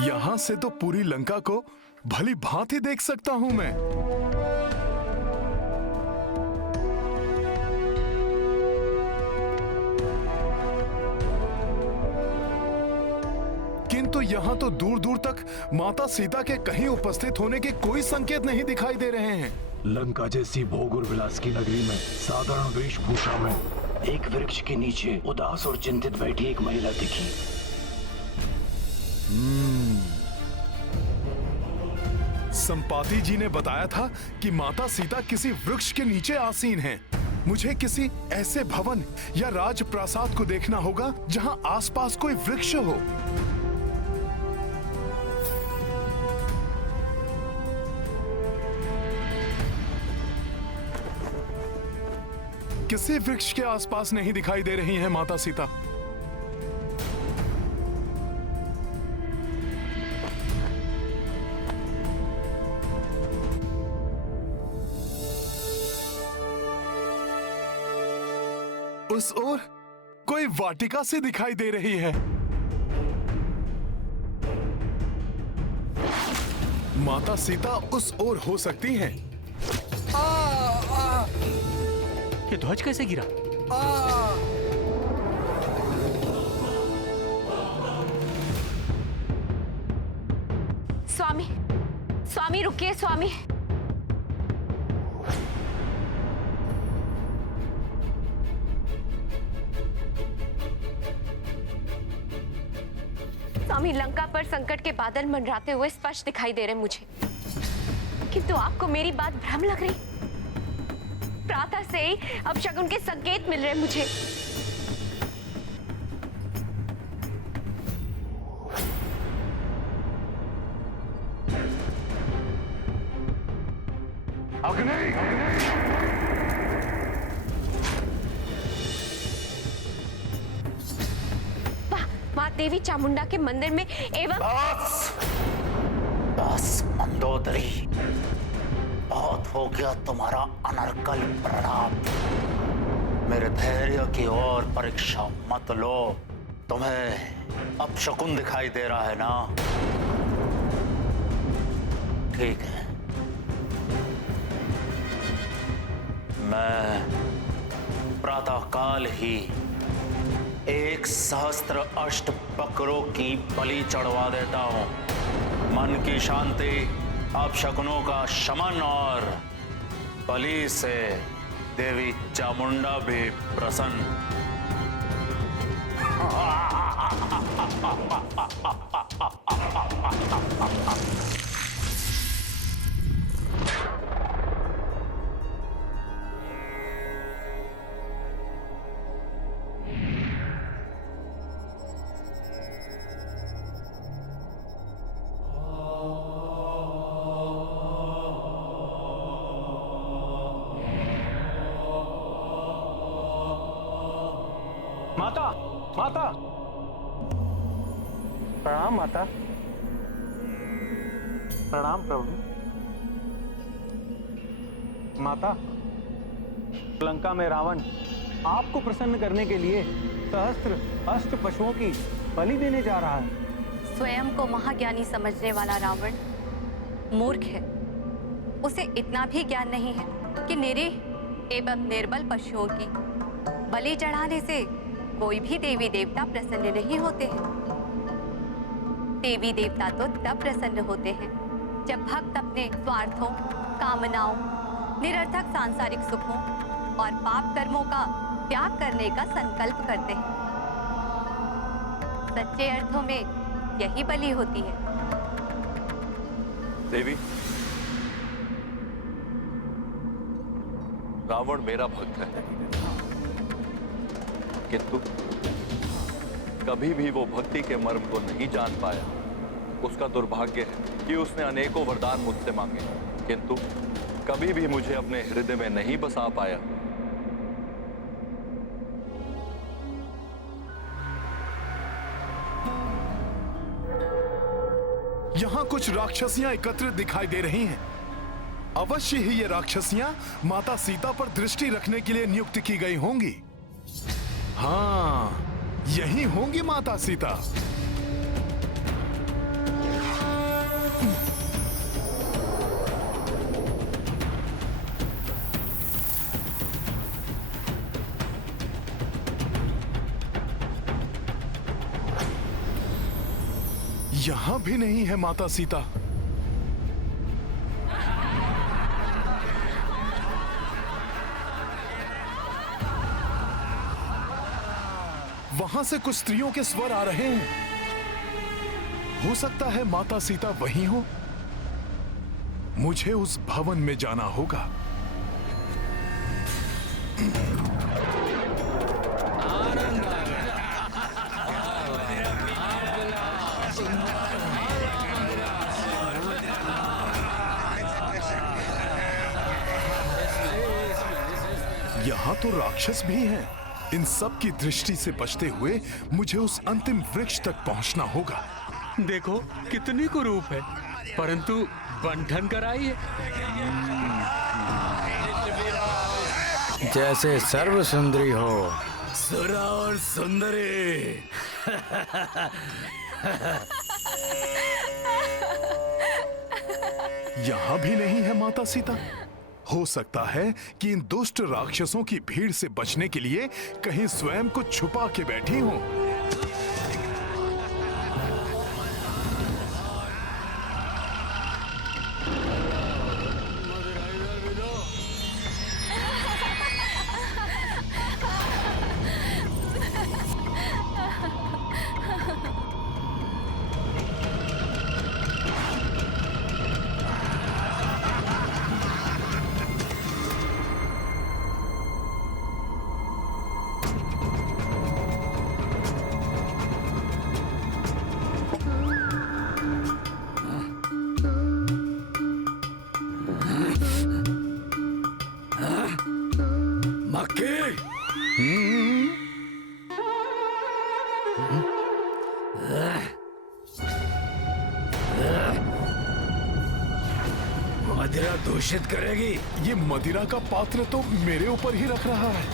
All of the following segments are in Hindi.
यहाँ से तो पूरी लंका को भली भांति देख सकता हूं मैं। किंतु यहाँ तो दूर दूर तक माता सीता के कहीं उपस्थित होने के कोई संकेत नहीं दिखाई दे रहे हैं। लंका जैसी भोग और विलास की नगरी में साधारण वेशभूषा में एक वृक्ष के नीचे उदास और चिंतित बैठी एक महिला दिखी। संपाति जी ने बताया था कि माता सीता किसी वृक्ष के नीचे आसीन हैं। मुझे किसी ऐसे भवन या राजप्रासाद को देखना होगा जहां आसपास कोई वृक्ष हो। किसी वृक्ष के आसपास नहीं दिखाई दे रही हैं माता सीता। उस ओर कोई वाटिका सी दिखाई दे रही है। माता सीता उस ओर हो सकती हैं। ये ध्वज कैसे गिरा? स्वामी, स्वामी रुकिए स्वामी। स्वामी, लंका पर संकट के बादल मंडराते हुए स्पष्ट दिखाई दे रहे मुझे, किंतु आपको मेरी बात भ्रम लग रही। प्रातः से ही अपशकुन के संकेत मिल रहे मुझे। अग्नि! माँ देवी चामुंडा के मंदिर में एवं बस मंदोदरी, बहुत हो गया तुम्हारा अनर्गल प्रणाम। मेरे धैर्य की ओर परीक्षा मत लो। तुम्हें अपशकुन दिखाई दे रहा है ना? ठीक है, मैं प्रातःकाल ही 1,000 अष्ट बकरों की बलि चढ़वा देता हूं। मन की शांति, अपशकुनों का शमन और बलि से देवी चामुंडा भी प्रसन्न। माता, माता, प्रणाम माता। प्रणाम प्रभु। माता, लंका में रावण आपको प्रसन्न करने के लिए सहस्त्र अष्ट पशुओं की बलि देने जा रहा है। स्वयं को महाज्ञानी समझने वाला रावण मूर्ख है। उसे इतना भी ज्ञान नहीं है कि निरीह एवं निर्बल पशुओं की बलि चढ़ाने से कोई भी देवी देवता प्रसन्न नहीं होते हैं। देवी देवता तो तब प्रसन्न होते हैं जब भक्त अपने स्वार्थों, कामनाओं, निरर्थक सांसारिक सुखों और पाप कर्मों का त्याग करने का संकल्प करते हैं। सच्चे अर्थों में यही बलि होती है। देवी, रावण मेरा भक्त है, किंतु कभी भी वो भक्ति के मर्म को नहीं जान पाया। उसका दुर्भाग्य है कि उसने अनेकों वरदान मुझसे मांगे, किंतु कभी भी मुझे अपने हृदय में नहीं बसा पाया। यहाँ कुछ राक्षसियां एकत्रित दिखाई दे रही हैं। अवश्य ही ये राक्षसियां माता सीता पर दृष्टि रखने के लिए नियुक्त की गई होंगी। हाँ, यही होंगी माता सीता। यहाँ भी नहीं है माता सीता। वहां से कुछ स्त्रियों के स्वर आ रहे हैं। हो सकता है माता सीता वहीं हो। मुझे उस भवन में जाना होगा। यहाँ तो राक्षस भी हैं। इन सब की दृष्टि से बचते हुए मुझे उस अंतिम वृक्ष तक पहुंचना होगा। देखो कितनी कुरूप है, परंतु बंधन कराई है। जैसे सर्व सुंदरी हो। सुरा और सुंदरी। यहाँ भी नहीं है माता सीता। हो सकता है कि इन दुष्ट राक्षसों की भीड़ से बचने के लिए कहीं स्वयं को छुपा के बैठी हूं। मक्के। मदिरा दूषित करेगी। ये मदिरा का पात्र तो मेरे ऊपर ही रख रहा है।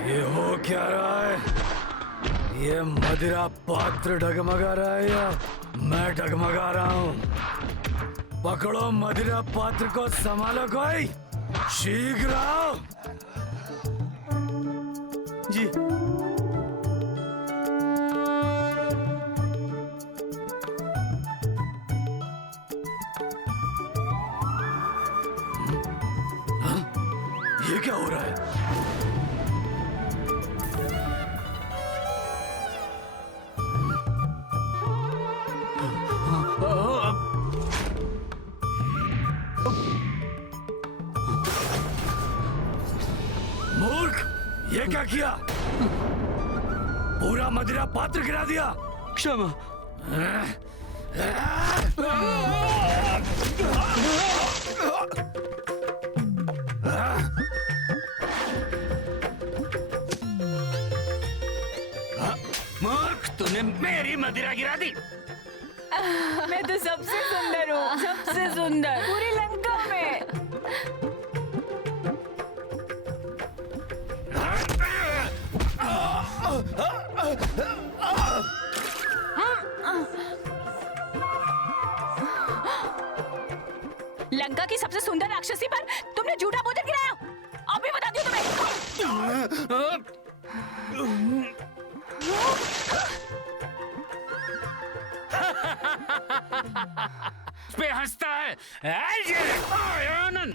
ये हो क्या रहा है? ये मदिरा पात्र डगमगा रहा है या मैं डगमगा रहा हूँ? पकड़ो मदिरा पात्र को, संभालो कोई। शीघ्र आओ। जी। ये क्या हो रहा है? मूर्ख, ये क्या किया? पूरा मदिरा पात्र गिरा दिया। क्षमा। मूर्ख, तूने मेरी मदिरा गिरा दी। मैं तो सबसे सुंदर हूँ, सबसे सुंदर पूरी लंका में। लंका की सबसे सुंदर राक्षसी पर तुमने झूठा भोजन गिराया। अभी बताती हूँ तुम्हें। पे हंसता है। आनंद।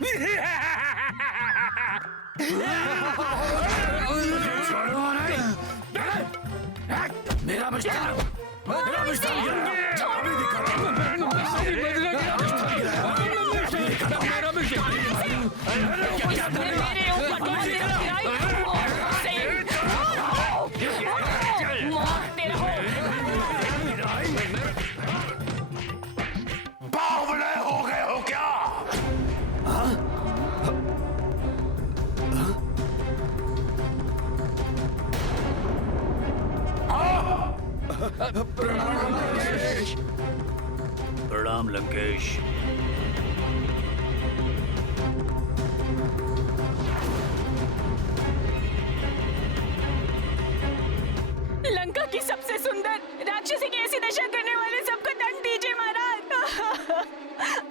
मेरा मिष्ठान, मेरा मिष्ठान बावले हो गए हो क्या? प्रणाम लंकेश। लंका की सबसे सुंदर राक्षसी की ऐसी दशा करने वाले सबको दंड दीजिए महाराज।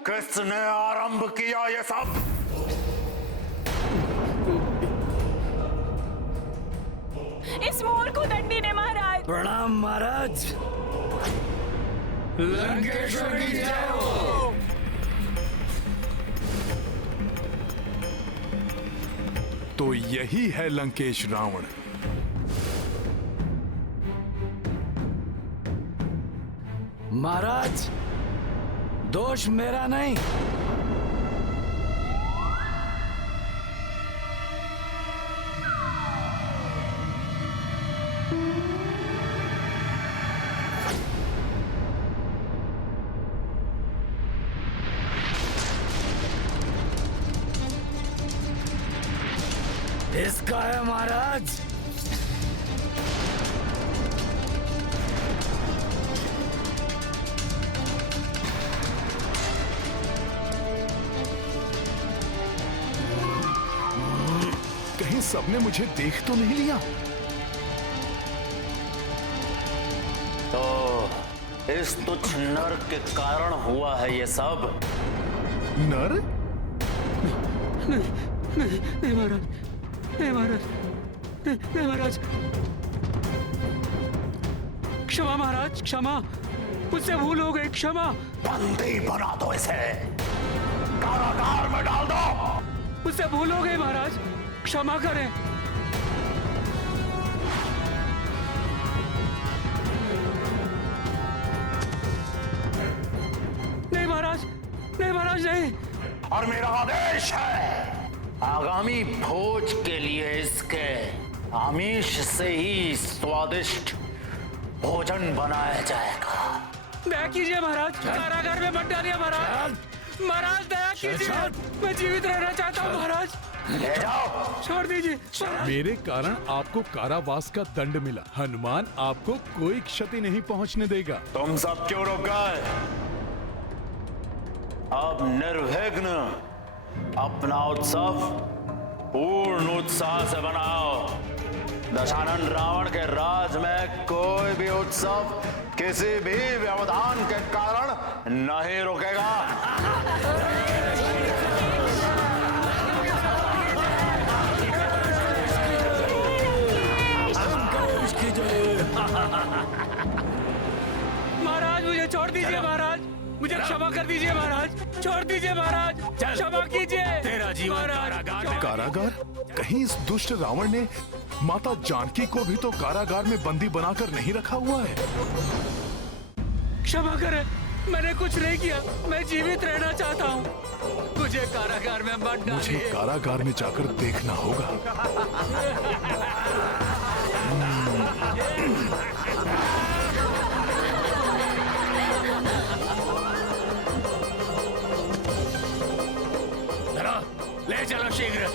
किसने आरंभ किया ये सब? इस मोर को दंडी ने महाराज। प्रणाम महाराज। लंकेश्वर की जय हो। तो यही है लंकेश रावण। महाराज, दोष मेरा नहीं, इसका है महाराज। कहीं सबने मुझे देख तो नहीं लिया? तो इस तुच्छ नर के कारण हुआ है ये सब? नर? नहीं महाराज, नहीं महाराज, नहीं महाराज, क्षमा महाराज, क्षमा, मुझसे भूल हो गई, क्षमा। बंदी बना दो इसे, कारागार में डाल दो। मुझसे भूल हो गई महाराज, क्षमा करें। नहीं महाराज, नहीं महाराज, नहीं। और मेरा आदेश है, आगामी भोज के लिए इसके आमिष से ही स्वादिष्ट भोजन बनाया जाएगा। दया कीजिए महाराज, कारागार में मत डालिए महाराज। महाराज दया कीजिए, मैं जीवित रहना चाहता हूँ महाराज। ले जाओ, छोड़ दीजिए। मेरे कारण आपको कारावास का दंड मिला। हनुमान आपको कोई क्षति नहीं पहुंचने देगा। तुम सब क्यों रुक गए? अब निर्विघ्न अपना उत्सव पूर्ण उत्साह से बनाओ। दशानन रावण के राज में कोई भी उत्सव किसी भी व्यवधान के कारण नहीं रुकेगा। महाराज मुझे छोड़ दीजिए महाराज, मुझे क्षमा कर दीजिए महाराज, छोड़ दीजिए महाराज, क्षमा कीजिए। तेरा जीवन कारागार में। कारागार? कहीं इस दुष्ट रावण ने माता जानकी को भी तो कारागार में बंदी बनाकर नहीं रखा हुआ है। क्षमा करें, मैंने कुछ नहीं किया, मैं जीवित रहना चाहता हूँ। मुझे कारागार में मत डालिए। मुझे कारागार में जाकर देखना होगा। ले चलो शीघ्र।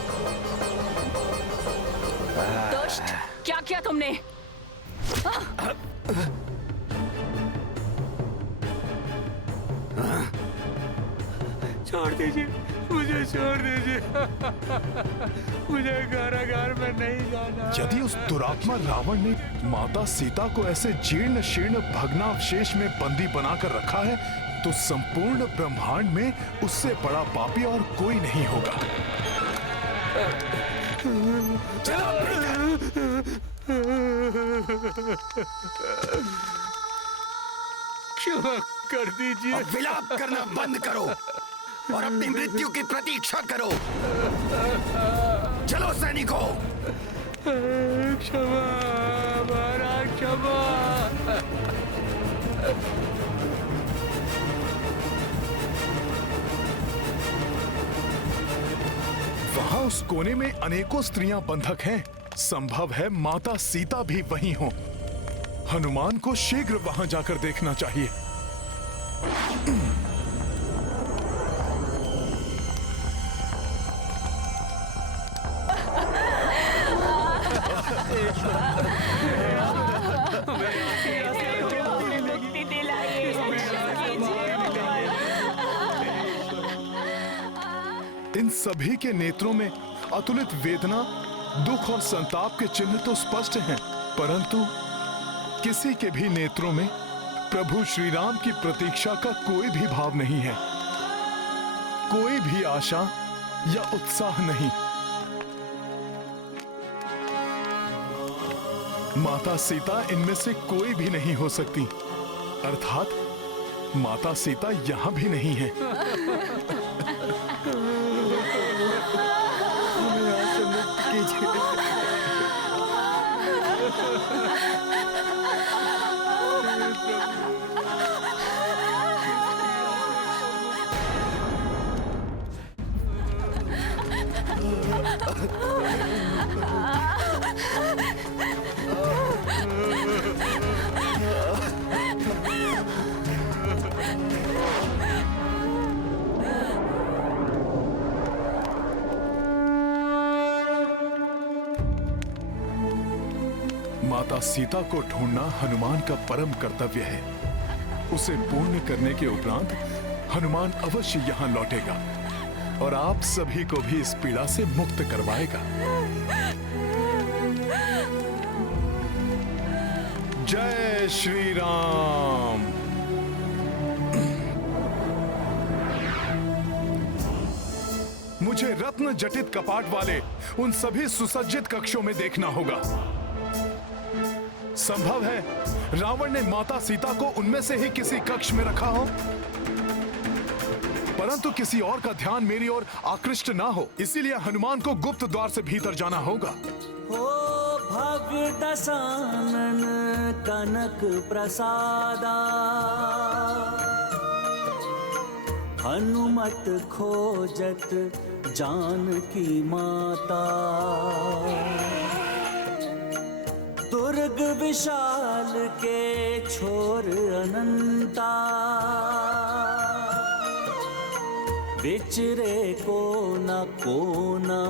दुष्ट, क्या किया तुमने? छोड़ दीजिए, मुझे छोड़ दीजिए। मुझे कारागार में नहीं जाना। यदि उस दुरात्मा रावण ने माता सीता को ऐसे जीर्ण शीर्ण भग्नावशेष में बंदी बनाकर रखा है, तो संपूर्ण ब्रह्मांड में उससे बड़ा पापी और कोई नहीं होगा। क्षमा कर दीजिए। विलाप करना बंद करो और अपनी मृत्यु की प्रतीक्षा करो। चलो सैनिकों। क्षमा महाराज, क्षमा। वहां उस कोने में अनेकों स्त्रियां बंधक हैं। संभव है माता सीता भी वहीं हो। हनुमान को शीघ्र वहां जाकर देखना चाहिए। मुक्ति दिलाइए। इन सभी के नेत्रों में अतुलित वेदना, दुख और संताप के चिन्ह तो स्पष्ट हैं, परंतु किसी के भी नेत्रों में प्रभु श्री राम की प्रतीक्षा का कोई भी भाव नहीं है, कोई भी आशा या उत्साह नहीं। माता सीता इनमें से कोई भी नहीं हो सकती, अर्थात माता सीता यहां भी नहीं है। माता सीता को ढूंढना हनुमान का परम कर्तव्य है। उसे पूर्ण करने के उपरांत हनुमान अवश्य यहां लौटेगा और आप सभी को भी इस पीड़ा से मुक्त करवाएगा। जय श्री राम। मुझे रत्न जटित कपाट वाले उन सभी सुसज्जित कक्षों में देखना होगा। संभव है रावण ने माता सीता को उनमें से ही किसी कक्ष में रखा हो, परंतु किसी और का ध्यान मेरी ओर आकृष्ट ना हो, इसीलिए हनुमान को गुप्त द्वार से भीतर जाना होगा। हो भव्य दशानन कनक प्रसादा, हनुमत खोजत जानकी माता। दुर्ग विशाल के छोर अनंता, विचरे को न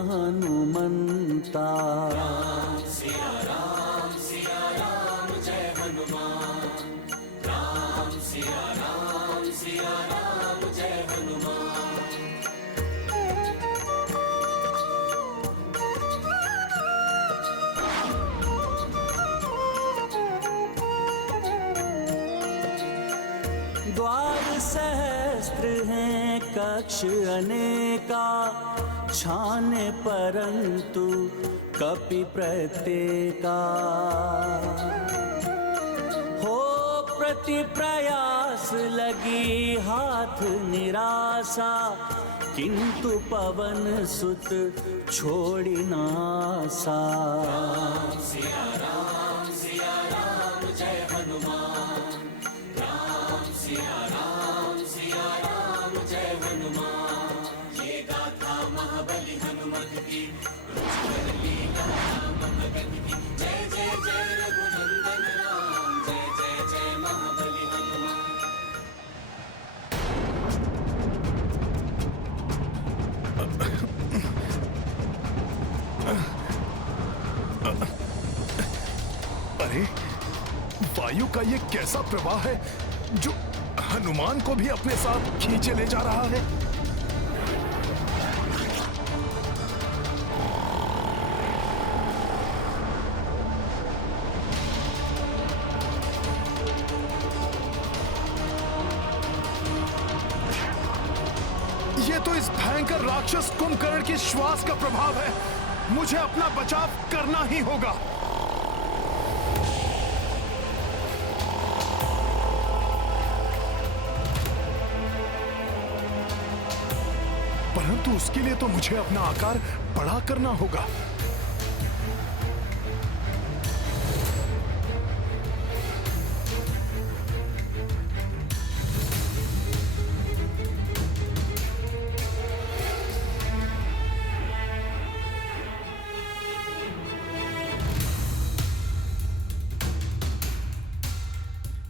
हनुमंता। राम सिया राम जय हनुमान। राम सिया राम जय हनुमान। द्वार सहस्त्र हैं कक्ष अनेका, छाने परंतु कपि प्रत्येका। हो प्रति प्रयास लगी हाथ निराशा, किंतु पवन सुत छोड़ी ना आशा। राम सिया राम जय हनुमान। राम सिया राम जय हनुमान। ये गाथा महाबली हनुमत की, रुचिकर लीला राम भगत की। जय जय जय रघुनंदन राम, जय जय जय महाबली हनुमान। अरे वायु का ये कैसा प्रवाह है जो हनुमान को भी अपने साथ खींचे ले जा रहा है। ये तो इस भयंकर राक्षस कुंभकर्ण के श्वास का प्रभाव है। मुझे अपना बचाव करना ही होगा। परंतु उसके लिए तो मुझे अपना आकार बड़ा करना होगा।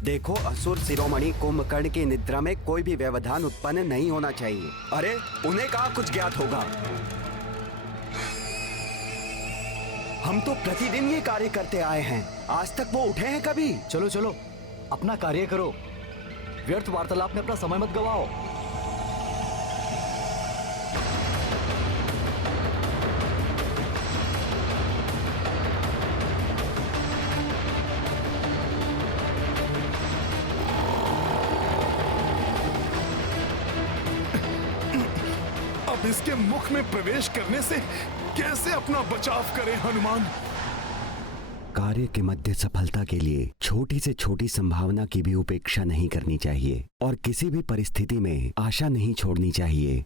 देखो, असुर शिरोमणि कुंभकर्ण की निद्रा में कोई भी व्यवधान उत्पन्न नहीं होना चाहिए। अरे उन्हें कहाँ कुछ ज्ञात होगा। हम तो प्रतिदिन ये कार्य करते आए हैं, आज तक वो उठे हैं कभी? चलो चलो अपना कार्य करो, व्यर्थ वार्तालाप में अपना समय मत गवाओ। इसके मुख में प्रवेश करने से कैसे अपना बचाव करें हनुमान? कार्य के मध्य सफलता के लिए छोटी से छोटी संभावना की भी उपेक्षा नहीं करनी चाहिए और किसी भी परिस्थिति में आशा नहीं छोड़नी चाहिए।